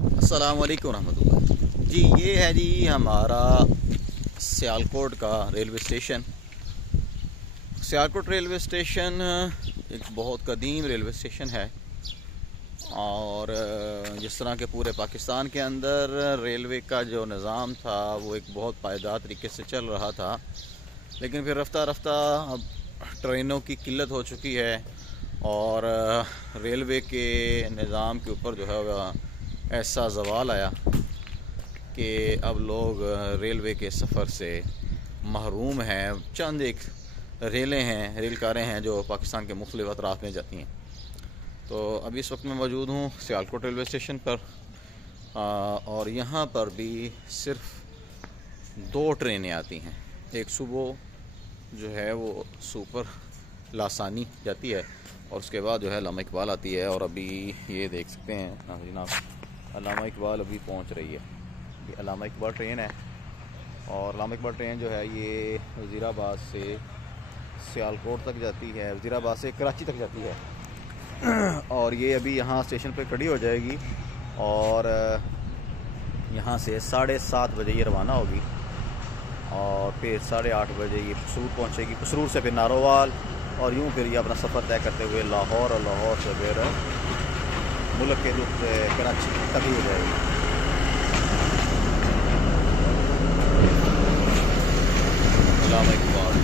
अस्सलाम वालेकुम रहमतुल्लाह जी। ये है जी हमारा सियालकोट का railway station. Sialkot railway station एक बहुत कदीम रेलवे स्टेशन है और जिस तरह के पूरे पाकिस्तान के अंदर रेलवे का जो निज़ाम था वो एक बहुत पायदार तरीके से चल रहा था, लेकिन फिर रफ्ता रफ्ता अब ट्रेनों की किल्लत हो चुकी है और रेलवे के निज़ाम के ऊपर जो है ऐसा ज़वाल आया कि अब लोग रेलवे के सफ़र से महरूम हैं। चंद एक रेलें हैं, रेल कारें हैं जो पाकिस्तान के मुख्तलिफ अतराफ़ में जाती हैं। तो अभी इस वक्त मैं मौजूद हूँ सियालकोट रेलवे स्टेशन पर और यहाँ पर भी सिर्फ 2 ट्रेनें आती हैं। एक सुबह जो है वो सुपर लासानी जाती है और उसके बाद जो है अल्लामा इकबाल आती है। और अभी ये देख सकते हैं नाज़रीन आप, अल्लामा इकबाल अभी पहुंच रही है। ये अल्लामा इकबाल ट्रेन है और अल्लामा इकबाल ट्रेन जो है ये वज़ीराबाद से सियालकोट तक जाती है, वज़ीराबाद से कराची तक जाती है और ये अभी यहाँ स्टेशन पे खड़ी हो जाएगी और यहाँ से 7:30 बजे ये रवाना होगी और फिर 8:30 बजे ये पसरूर पहुँचेगी। पसरूर से फिर नारोवाल और यूँ फिर ये अपना सफ़र तय करते हुए लाहौर और लाहौर से फिर मुल्क के रुख कराची तक ही हो जाएगी। अल्लामा इकबाल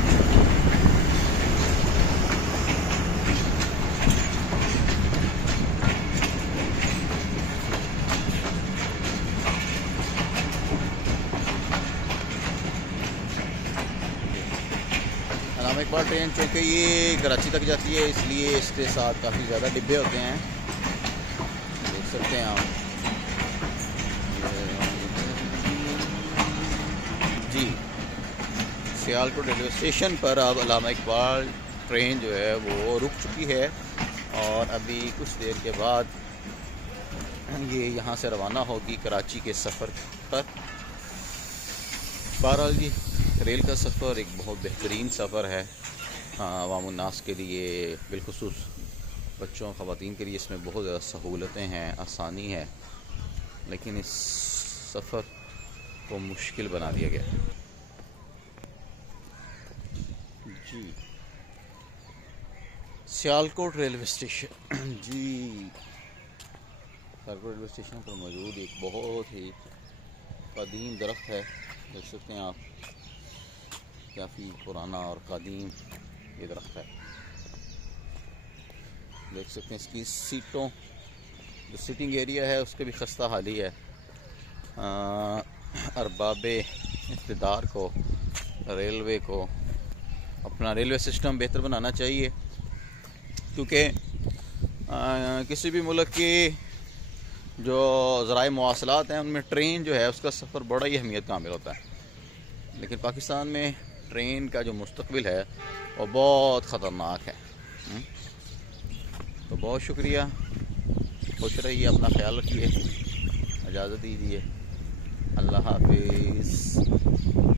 अल्लामा इकबाल ट्रेन चूँकि ये कराची तक जाती है इसलिए इसके साथ काफ़ी ज़्यादा डिब्बे होते हैं, देख सकते हैं आप जी। सियालकोट रेलवे स्टेशन पर अब अल्लामा इकबाल ट्रेन जो है वो रुक चुकी है और अभी कुछ देर के बाद ये यहाँ से रवाना होगी कराची के सफ़र पर। बहरहाल जी रेल का सफ़र एक बहुत बेहतरीन सफ़र है अवामुन्नास के लिए, बिलखुसूस बच्चों ख़वातीन के लिए इसमें बहुत ज़्यादा सहूलतें हैं, आसानी है, लेकिन इस सफ़र को मुश्किल बना दिया गया जी। सियालकोट रेलवे स्टेशन जी, सियालकोट रेलवे स्टेशन पर मौजूद एक बहुत ही कदीम दरख्त है, देख सकते हैं आप, काफ़ी पुराना और कदीम ये दरख्त है। देख सकते हैं इसकी सीटों, जो सीटिंग एरिया है उसके भी खस्ता हाली है। अरबाबे इक़्तिदार को, रेलवे को अपना रेलवे सिस्टम बेहतर बनाना चाहिए, क्योंकि किसी भी मुल्क की जो ज़राए मवासलात हैं उनमें ट्रेन जो है उसका सफ़र बड़ा ही अहमियत का हामिल होता है, लेकिन पाकिस्तान में ट्रेन का जो मुस्तक़बिल है वो बहुत ख़तरनाक है। तो बहुत शुक्रिया, खुश रहिए, अपना ख्याल रखिए, इजाज़त दीजिए, अल्लाह हाफिज़।